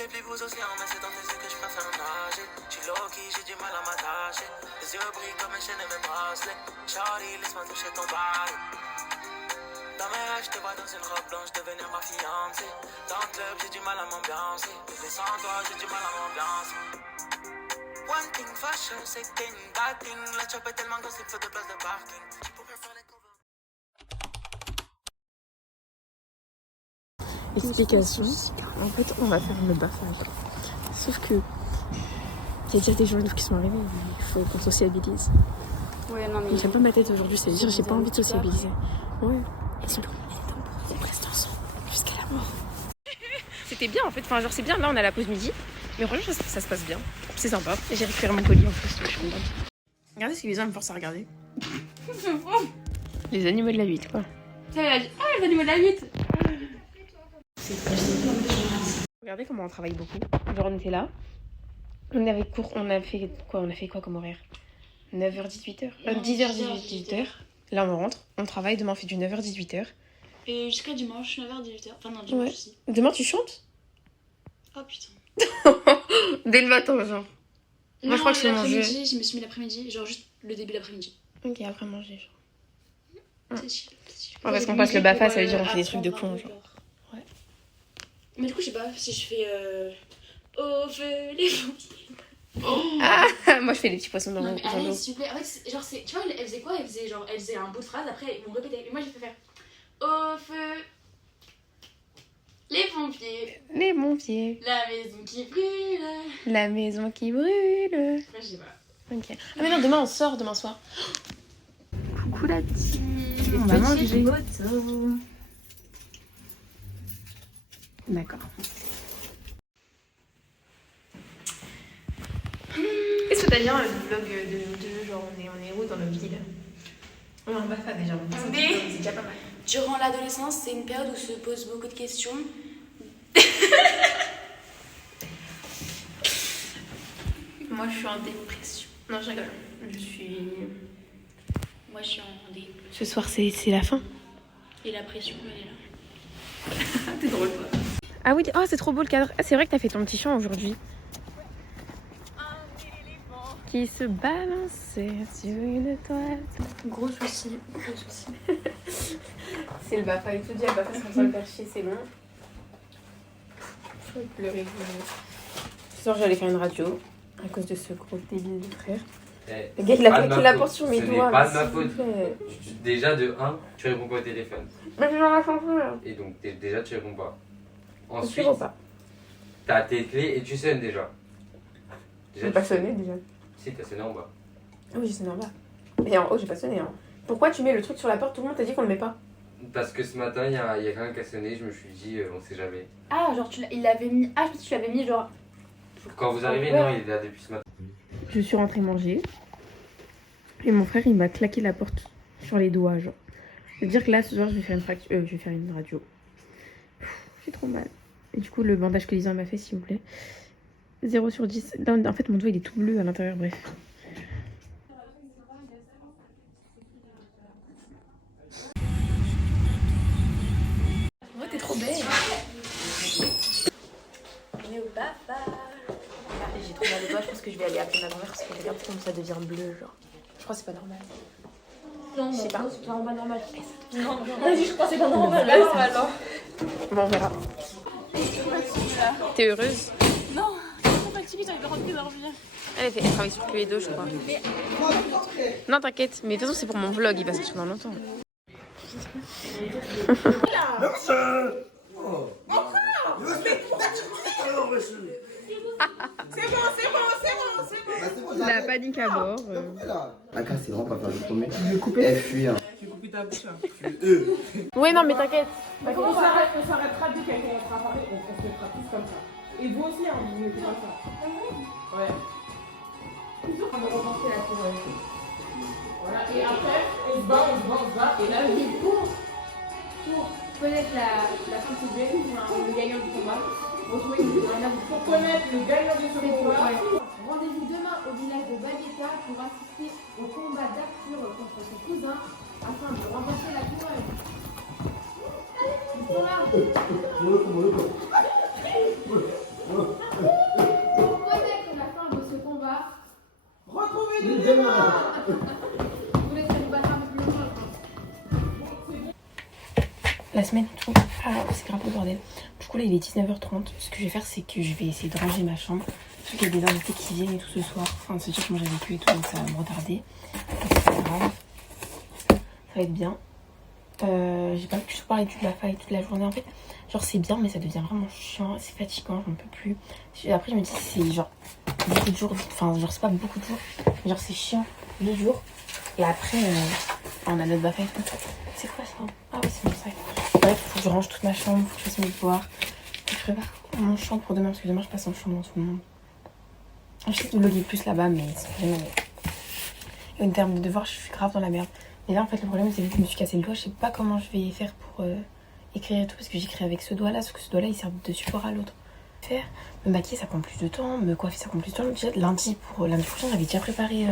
les plus beaux océans, mais c'est dans tes yeux que je préfère nager. J'suis low-key, j'ai du mal à m'attacher. Les yeux brillent comme une chaîne et mes bracelets. Charlie, laisse-moi toucher ton bail. Dans mes rêves, je te vois dans une robe blanche devenir ma fiancée. Dans le club, j'ai du mal à m'ambiancer. Mais sans toi, j'ai du mal à m'ambiancer. One thing for sure, c'est que t'es une bad thing. La chop est tellement grosse, il faut deux places de parking. Tu pourrais faire les covers. Explication. En fait, on va faire le bafage. Sauf que il y a déjà des gens qui sont arrivés. Il faut qu'on sociabilise. Ouais, non, mais. J'aime pas ma tête aujourd'hui, c'est-à-dire j'ai pas envie de sociabiliser. Ouais. On reste ensemble jusqu'à la mort. C'était bien en fait. Enfin, genre, c'est bien. Là, on a la pause midi. Mais franchement, ça se passe bien. C'est sympa. Et j'ai récupéré mon colis en plus. Je suis contente. Regardez ce que les gens me forcent à regarder. Les animaux de la 8, quoi. Ah, les animaux de la 8. Regardez comment on travaille beaucoup. Genre on était là, on avait cours, on a fait quoi comme horaire 9h-18h 10h-18h. Là on rentre, on travaille, demain on fait du 9h-18h. Et jusqu'à dimanche, 9h-18h. Enfin non, dimanche aussi. Demain tu chantes? Oh putain. Dès le matin genre. Moi je crois que c'est manger. Je me suis mis l'après-midi, genre juste le début de l'après-midi. Ok, après manger genre. C'est chill. Ouais, parce qu'on passe le BAFA, ça veut dire on fait des trucs de con genre. Ouais. Mais du coup je sais pas si je fais au feu les pompiers. Ah, moi je fais des petits poissons dans Non mon mais arrête s'il te plaît. En fait genre c'est, tu vois elle faisait quoi? Elle faisait un bout de phrase, après ils vont répéter. Et moi j'ai fait faire au feu les pompiers. Les pompiers. La maison qui brûle. La maison qui brûle. Ouais, je sais pas. Ok. Ah mais non, demain on sort, demain soir. Coucou la team. On va manger. D'accord. Qu'est-ce que t'as bien le vlog de nous deux? Genre on est où dans notre ville? On est en BAFA déjà. C'est déjà pas mal. Durant l'adolescence, c'est une période où se posent beaucoup de questions. Moi je suis en dépression. Non, je rigole. Moi, je suis en dé. Ce soir c'est la fin. Et la pression, elle est là. T'es drôle toi. Ah oui, oh c'est trop beau le cadre. Ah, c'est vrai que t'as fait ton petit chant aujourd'hui. Qui se balançait sur une toile. Gros souci. C'est le BAFA. Il te dit à BAFA sans ça le faire chier, c'est long. Je vais pleurer. Ce soir j'allais faire une radio à cause de ce gros débile de frère. Le gars il la porte sur mes doigts. Ce n'est pas de ma faute. Déjà de 1, tu réponds pas au téléphone. Mais je m'en raconte là. Et donc déjà tu réponds pas. Je Ensuite, réponds pas. t'as tes clés et tu sonnes déjà. J'ai pas sonné déjà. Si, t'as sonné en bas. Ah oui, j'ai sonné en bas. Et en haut, j'ai pas sonné. Hein. Pourquoi tu mets le truc sur la porte? Tout le monde t'a dit qu'on le met pas. Parce que ce matin, il y a quelqu'un qui a sonné, je me suis dit, on sait jamais. Ah, genre, il l'avait mis. Ah, je pense que tu l'avais mis, genre. Quand vous arrivez, non, il est là depuis ce matin. Je suis rentrée manger. Et mon frère, il m'a claqué la porte sur les doigts, genre. C'est-à-dire que là, ce soir, je vais faire une radio. J'ai trop mal. Et du coup, le bandage que Lisa m'a fait, s'il vous plaît. 0 sur 10. Non, en fait, mon doigt, il est tout bleu à l'intérieur, bref. Ouais, t'es trop belle. On est au BAFA. J'ai trop mal au doigt, je pense que je vais aller appeler ma grand-mère parce que regarde comme ça devient bleu, genre. Je crois que c'est pas normal. Non, je sais pas. C'est vraiment pas normal. Non, vas-y, je crois que c'est pas normal. Bon, on verra. T'es heureuse? Non, je suis fatiguée, j'avais pas envie de dormir. Elle travaille sur Cluedo, je crois. Non, t'inquiète, mais de toute façon, c'est pour mon vlog, il va sortir dans longtemps. La panique à bord. La casse, c'est vraiment pas faire le premier. Elle fuit. Tu coupes ta bouche. Ouais, non, mais t'inquiète. On s'arrêtera dès qu'elle commencera à parler, on se mettra tous comme ça. Et vous aussi, hein, vous mettez comme ça. Ouais. On va repenser la tour. Voilà, et après, on se bat, et là, je cours pour connaître la quotidienne, le gagnant du combat. Pour connaître le gagnant de ce combat. Rendez-vous demain au village de Baguetta pour assister au combat d'Arthur contre son cousin afin de remporter la couronne. Ils sont là. Vous laissez vous battre un peu plus longtemps, je pense. La semaine, tout. Ah, c'est grave le bordel. Du coup, là, il est 19h30. Ce que je vais faire, c'est que je vais essayer de ranger ma chambre. Parce qu'il y a des invités qui viennent et tout ce soir. Enfin, se dire que moi j'ai vécu et tout, donc ça va me retarder. C'est pas grave. Ça va être bien. J'ai pas pu parler du Bafa et toute la journée en fait. Genre, c'est bien, mais ça devient vraiment chiant. C'est fatigant, j'en peux plus. Après, je me dis, c'est genre beaucoup de jours. Enfin, genre, c'est pas beaucoup de jours. Genre, c'est chiant 2 jours. Et après, on a notre Bafa et tout. C'est quoi ça? Ah oui, c'est mon sac. Bref, faut que je range toute ma chambre, faut que je fasse mes devoirs. Faut que je prépare mon chambre pour demain, parce que demain, je passe en chambre dans tout le monde. Je sais de vlogger plus là-bas, mais c'est vraiment... Et en termes de devoirs, je suis grave dans la merde. Et là, en fait, le problème, c'est que je me suis cassé le doigt. Je sais pas comment je vais faire pour écrire et tout, parce que j'écris avec ce doigt-là, sauf que ce doigt-là, il sert de support à l'autre. Faire, me maquiller, ça prend plus de temps, me coiffer, ça prend plus de temps. Déjà, lundi prochain, j'avais déjà préparé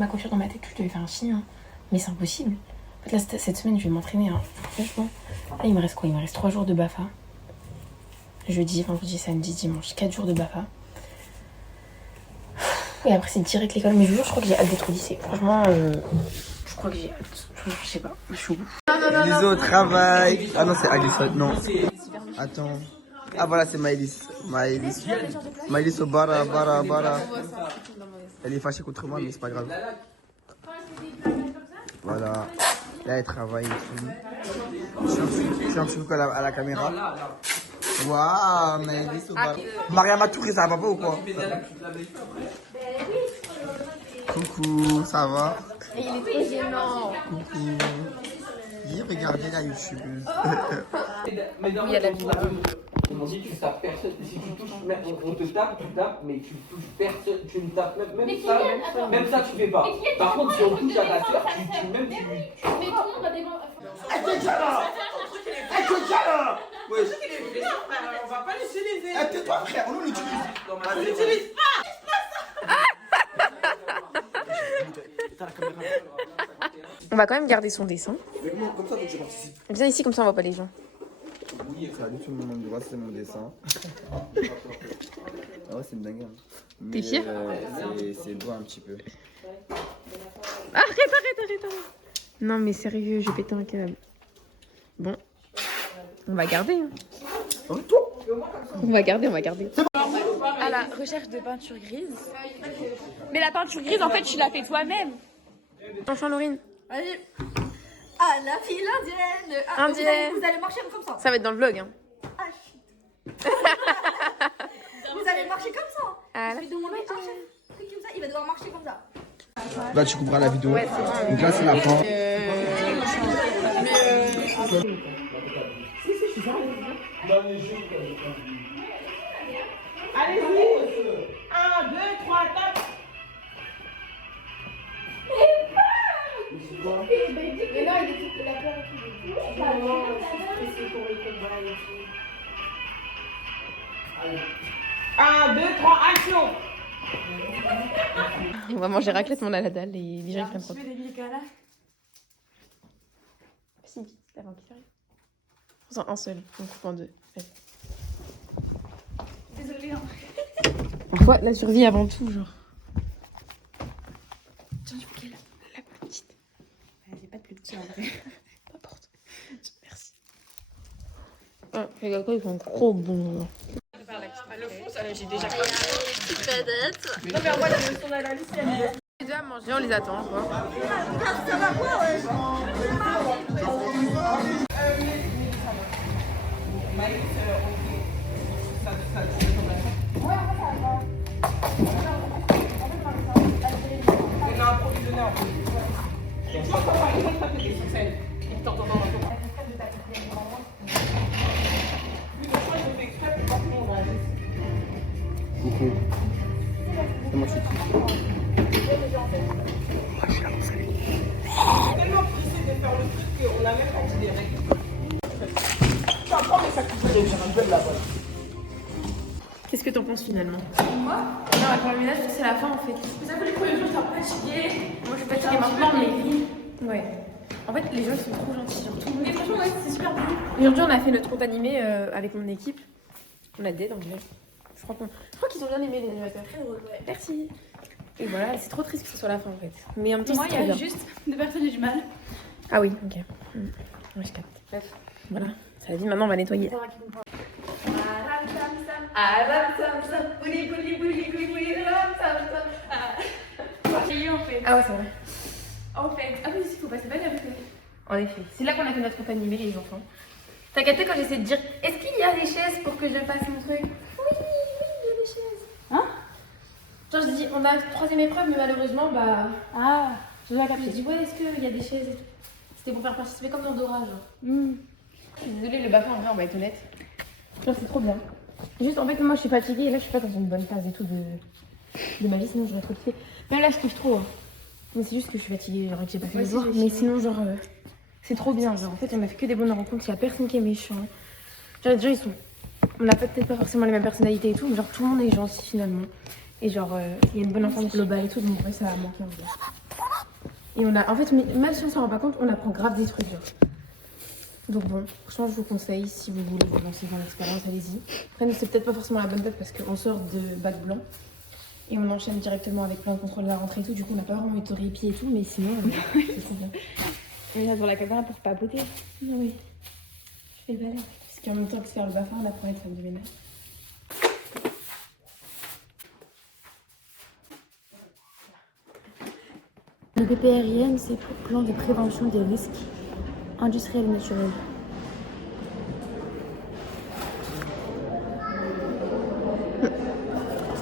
ma coiffure dans ma tête, que je devais faire un chignon. Mais c'est impossible. En fait, là, cette semaine, je vais m'entraîner, hein. Franchement. Là, il me reste quoi? Il me reste 3 jours de Bafa. Jeudi, vendredi, samedi, dimanche. 4 jours de Bafa. Et après, c'est direct l'école. Mais je crois que j'ai hâte d'être au lycée. Franchement, je crois que j'ai hâte. Je sais pas, je suis au bout. Liso au travail. Ah non, c'est Alice, non. Attends. Ah voilà, c'est Maëlys. Maëlys au bara. Elle est fâchée contre moi, mais c'est pas grave. Voilà. Là, elle travaille et tout. Je suis un petit peu à la caméra. Waouh, Maëlys au bara. Mariama Touré, ça va pas ou quoi? Coucou, ça va? Et il est trop gênant. Coucou. J'ai regardé la YouTubeuse. Il y a la vidéo. Ils m'ont dit tu tapes personne, si tu touches, on te tape, tu tapes, mais tu touches personne, tu ne tapes même ça tu fais pas. Par contre si on touche à ta soeur, tu Mais tout le monde va débattre. Ouais. On va pas l'utiliser. Tais-toi frère, on l'utilise. On l'utilise pas. On va quand même garder son dessin. Comme ça, donc je participe. Viens ici, comme ça on voit pas les gens. Salut tout le monde, moi c'est mon dessin. Ah ouais, c'est une dingue. Hein. T'es fier? C'est beau un petit peu. Arrête. Non mais sérieux, je péter un câble. Bon, on va garder. Hein. On va garder. À la recherche de peinture grise. Mais la peinture grise, en fait, tu l'as fait toi-même. Enfant Laurine. Vas-y. Ah, la fille indienne. Ah, Indienne. Vous allez marcher comme ça. Ça va être dans le vlog. Hein. Ah, shit. Vous allez marcher comme ça. Ah, Je vais demander un chef pris comme ça, il va devoir marcher comme ça. Là tu couperas la vidéo. Donc là c'est la fin. Allez-y. 1, 2, 3, tape. Mais non, il est la peur et tout. C'est pour les combats et tout. 1, 2, 3, action. On va manger raclette, mon aladal et les gens ils prennent propre. Si, vite, avant qu'il arrive. Prends un seul, on coupe en 2. Désolée. Hein. Parfois, la survie avant tout, genre. Tiens, je veux qu'elle la petite. J'ai pas de plus petit en vrai. Peu importe. Merci. Ah, les gars, ils sont trop bons. Le fond, j'ai déjà Non, mais on voit la leçon d'analyse. Les deux à manger, on les attend. Quoi. Ça va quoi, ouais? Coucou. C'est moi je suis qui? Moi je suis là pour saluer. tellement pressé de faire le truc qu'on a même pas dit des règles. Tu apprends les sacs de j'ai un bel là-bas. Qu'est-ce que t'en penses finalement? Moi? Non, la première ménage, c'est la fin en fait. Vous savez, les premiers jours, j'étais fatiguée. Moi, je suis fatiguée maintenant, mais. Ouais. En fait, les gens sont trop gentils, genre tout le monde. Mais franchement, ouais, c'est super bien. Aujourd'hui, on a fait notre compte animé avec mon équipe. On a des anglais. Je crois qu'ils ont bien aimé les animateurs. Très drôle, ouais. Merci. Et voilà, c'est trop triste que ce soit la fin en fait. Mais en même temps, Moi, c'est il trop y a bien. juste deux personnes qui ont du mal. Ah oui, ok. Ouais, je capte. Bref. Voilà, ça la vie, maintenant on va nettoyer. J'ai eu en fait. Ah ouais, c'est vrai. En fait. Ah oui, il faut passer balle avec eux. En effet. C'est là qu'on a fait notre animé, les enfants. T'as capté quand j'essaie de dire est-ce qu'il y a des chaises pour que je fasse mon truc? Oui, il y a des chaises. Hein? Genre, je dis on a 3ème épreuve, mais malheureusement, bah. Ah, je dois J'ai capter. dit ouais, est-ce qu'il y a des chaises et tout? C'était pour faire participer comme dans Dora, genre. Hmm. Je suis désolée, le BAFA en vrai, on va être honnête. Genre, c'est trop bien. Juste, en fait, moi je suis fatiguée et là je suis pas dans une bonne phase et tout de ma vie, sinon j'aurais trop kiffé. Même là, je kiffe trop. Hein. Mais c'est juste que je suis fatiguée, genre que j'ai pas fait le jour. Mais sinon, genre, c'est trop bien. Genre, en fait, on a fait que des bonnes rencontres, il y a personne qui est méchant. Genre, les gens, ils sont. On n'a peut-être pas forcément les mêmes personnalités et tout, mais genre, tout le monde est gentil finalement. Et genre, il y a une bonne entente globale et tout, donc ouais, ça a manqué en vrai. Et on a. En fait, même si on s'en rend pas compte, on apprend grave des trucs, genre. Donc bon, franchement, je vous conseille, si vous voulez vous lancer dans l'expérience, allez-y. Après, nous, c'est peut-être pas forcément la bonne date parce qu'on sort de bac blanc et on enchaîne directement avec plein de contrôles de la rentrée et tout. Du coup, on n'a pas vraiment eu de répit et tout, mais sinon, c'est trop bien. Mais là, sur la caméra pour papoter. Non, oui. Je fais le balai. Parce qu'en même temps que faire le BAFA, on apprend à être femme de ménage. Le PPRIN, c'est pour plan de prévention des risques industriels et naturels.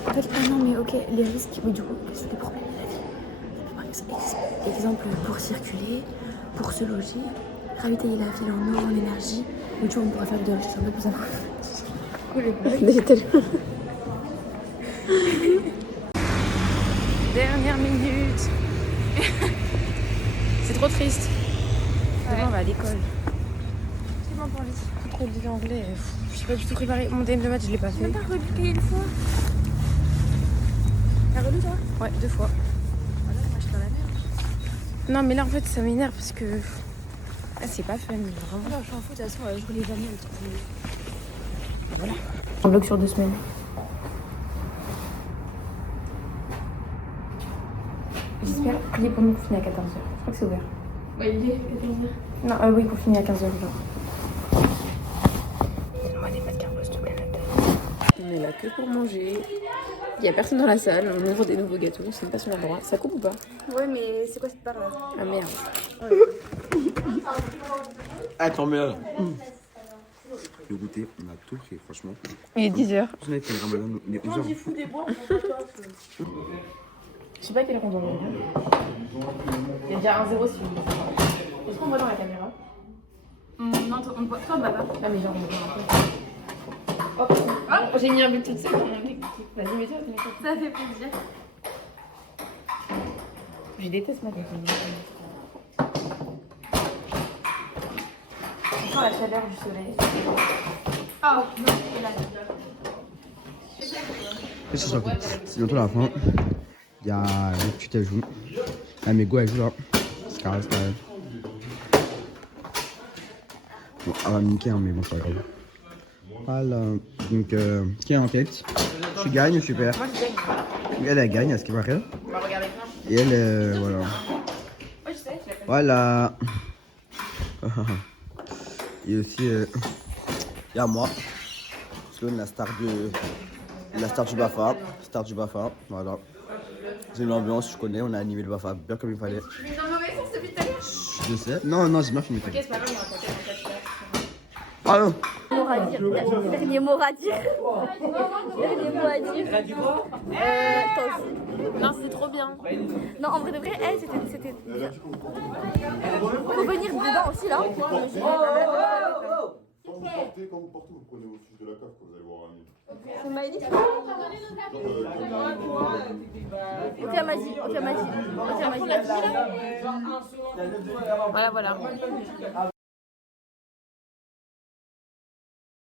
En fait, ah non, mais ok, les risques, oui, du coup, quels sont les problèmes de la vie? Par exemple, pour circuler, pour se loger, ravitailler la ville en eau, en énergie. Mais tu vois, on pourra faire des recherches un peu plus approfondies. Déjà tellement. Dernière minute. C'est trop triste. Demain, on va à l'école. C'est bon pour lui. Trop de anglais. Je suis pas du tout préparée. Mon DM de maths, je l'ai pas fait. T'as relu une fois? T'as relu toi? Ouais, 2 fois. Voilà, moi je suis dans la merde. Non, mais là, en fait, ça m'énerve parce que. Ah, c'est pas fun, vraiment. Non, je suis en fou, de toute façon, je relis jamais le truc. Voilà. On bloque sur 2 semaines. J'espère qu'il est pour nous pour finir à 14h. Je crois que c'est ouvert. Ouais, il est 14h. Non, oui, pour finir à 15h, genre. Donne-moi des pâtes carbo, s'il te plaît, on est là que pour manger. Il y a personne dans la salle, on ouvre des nouveaux gâteaux, c'est pas son endroit. Ça coupe ou pas? Ouais, mais c'est quoi cette part là? Ah merde. Ah, tant mieux là. Le goûter, on a tout pris, franchement. Il est 10h. On a été ramadan, il est 11h. Je sais pas quelle heure on doit revenir. Il y a déjà 1-0 si vous voulez savoir. Est-ce qu'on voit dans la caméra? Non, on voit toi, baba. Ah, mais genre, on voit un peu. Hop, oh, j'ai mis un but toute seule. Vas-y, mets-toi, mets-toi. Ça fait plaisir. Je déteste ma tête. On sent la chaleur du soleil. Oh, non, il a C'est bientôt la fin. Il y a le petit ajout. Ah, mes go, elle joue là. C'est carré, c'est carré. Bon, elle va me niquer, hein, mais bon, c'est pas grave. Voilà. Donc, qui est en tête? Tu gagnes, super. Moi, je gagne. Elle gagne, à ce qui paraît. On va regarder plein. Et elle, voilà. Ouais, je sais, je l'ai pas. Voilà. Et aussi, il y a moi. Sloan, la star du BAFA. Star du BAFA, voilà. C'est l'ambiance, je connais, on a animé le BAFA bien comme il fallait. Tu es dans le mauvais sens depuis tout à l'heure. Je sais. Non, non, j'ai bien fini. Ok, c'est pas grave, on va raconter en 4 heures. Ah non. Dernier mot à dire. Dernier mot à dire. Toi aussi. Non, c'était trop bien. Non, en vrai de vrai, elle, c'était bien. Faut venir dedans aussi, là. Quand vous partez, vous prenez vos fiches de la CAF quand vous allez voir un ami. C'est Maëlys. Ok, elle m'a dit. Ok, elle m'a dit. Voilà, voilà.